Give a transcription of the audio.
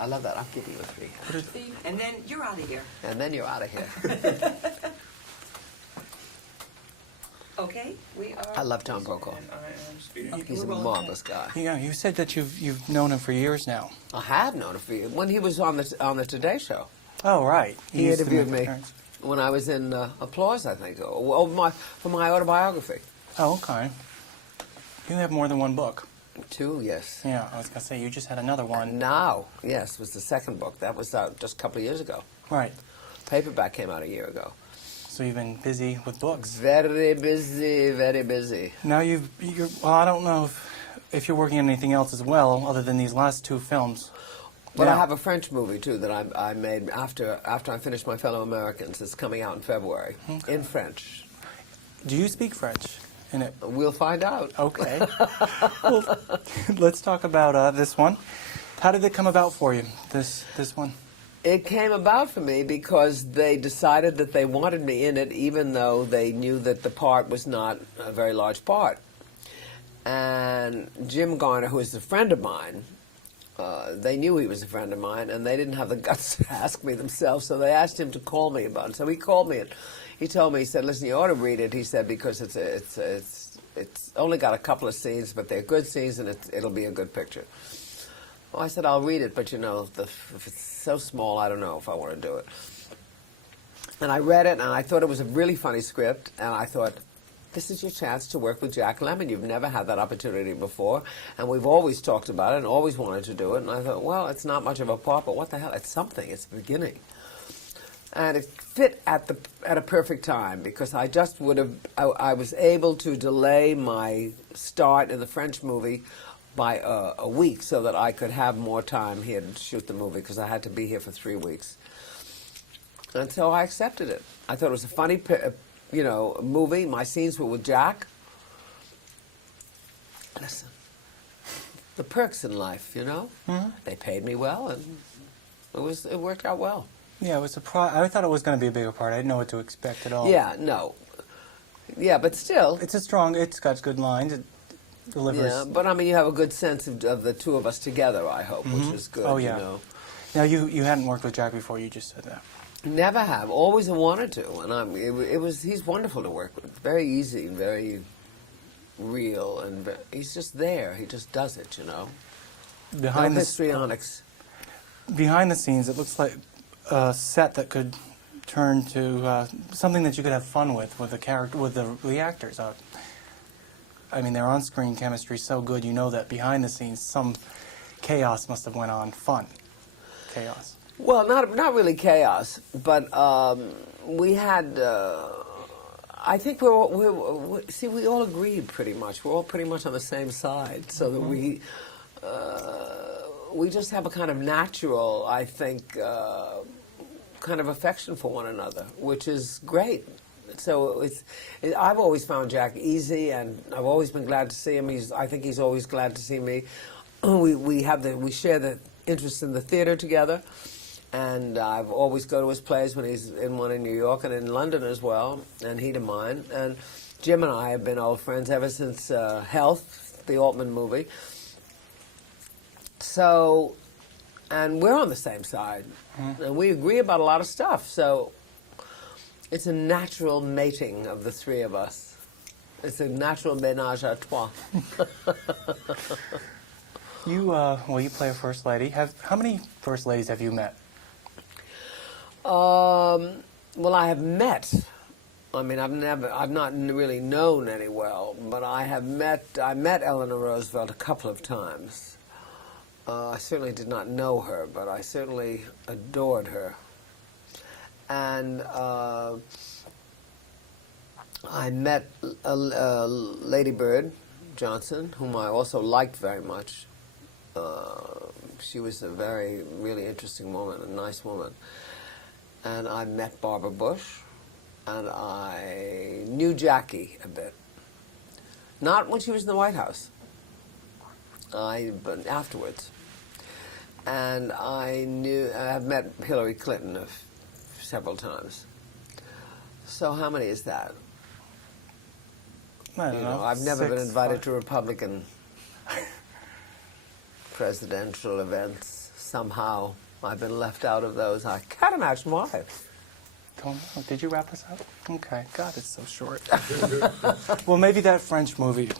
I love that. I'll give you a 3. And then you're out of here. And then you're out of here. Okay, we are. I love Tom Bacall. He's a marvelous guy. Yeah, you said that you've known him for years now. I have known him for years. When he was on the Today Show. Oh, right. He used to interviewed make me appearances. when I was in Applause, I think, for my autobiography. Oh, okay. You have more than one book. 2, yes. Yeah, I was going to say, you just had another one. Now, yes, was the second book. That was out just a couple of years ago. Right. Paperback came out a year ago. So you've been busy with books. Very busy, very busy. Now well, I don't know if you're working on anything else as well, other than these last 2 films. But Yeah. I have a French movie, too, that I made after I finished My Fellow Americans. It's coming out in February, in French. Do you speak French in it? We'll find out. Okay. Well, let's talk about this one. How did it come about for you, this one? It came about for me because they decided that they wanted me in it, even though they knew that the part was not a very large part. And Jim Garner, who is a friend of mine, they knew he was a friend of mine, and they didn't have the guts to ask me themselves, so they asked him to call me about it. So he called me, and he told me, he said, listen, you ought to read it, he said, because it's only got a couple of scenes, but they're good scenes, and it'll be a good picture. Well, I said, I'll read it, but, you know, if it's so small, I don't know if I want to do it. And I read it, and I thought it was a really funny script, and I thought, this is your chance to work with Jack Lemmon. You've never had that opportunity before, and we've always talked about it and always wanted to do it. And I thought, well, it's not much of a part, but what the hell? It's something. It's the beginning. And it fit at a perfect time because I just would have, I was able to delay my start in the French movie by a week so that I could have more time here to shoot the movie because I had to be here for 3 weeks. And so I accepted it. I thought it was a funny, movie. My scenes were with Jack. Listen, the perks in life, you know. Mm-hmm. They paid me well, and it worked out well. Yeah, it was I thought it was going to be a bigger part. I didn't know what to expect at all. Yeah, no. Yeah, but still. It's got good lines. It delivers. Yeah, but I mean, you have a good sense of the two of us together, I hope, which is good, Oh, yeah. you know. Now, you hadn't worked with Jack before, you just said that. Never have. Always wanted to. And he's wonderful to work with. Very easy, very real, and he's just there. He just does it, you know. Behind no histrionics. Behind the scenes, it looks like a set that could turn to something that you could have fun with the actors. I mean, their on-screen chemistry is so good. You know that behind the scenes, some chaos must have went on. Fun chaos. Well, not really chaos, but we had. I think we all agreed pretty much. We're all pretty much on the same side, so that we just have a kind of natural, I think, kind of affection for one another, which is great. So I've always found Jack easy, and I've always been glad to see him. I think he's always glad to see me. We share the interest in the theater together, and I've always go to his plays when he's in one in New York and in London as well, and he to mine. And Jim and I have been old friends ever since Health, the Altman movie. So, and we're on the same side, and we agree about a lot of stuff. So it's a natural mating of the three of us. It's a natural ménage à trois. You play a first lady. How many first ladies have you met? Well, I have met. I mean, I've not really known any well, but I met Eleanor Roosevelt a couple of times. I certainly did not know her, but I certainly adored her. And I met Lady Bird Johnson, whom I also liked very much. She was a really interesting woman, a nice woman. And I met Barbara Bush, and I knew Jackie a bit. Not when she was in the White House, but afterwards. And I've met Hillary Clinton several times. So how many is that? I don't know. I've never been 6, invited 5. to Republican presidential events. somehow I've been left out of those. I can't imagine why. Don't know. Did you wrap us up? Okay. God, it's so short. Well, maybe that French movie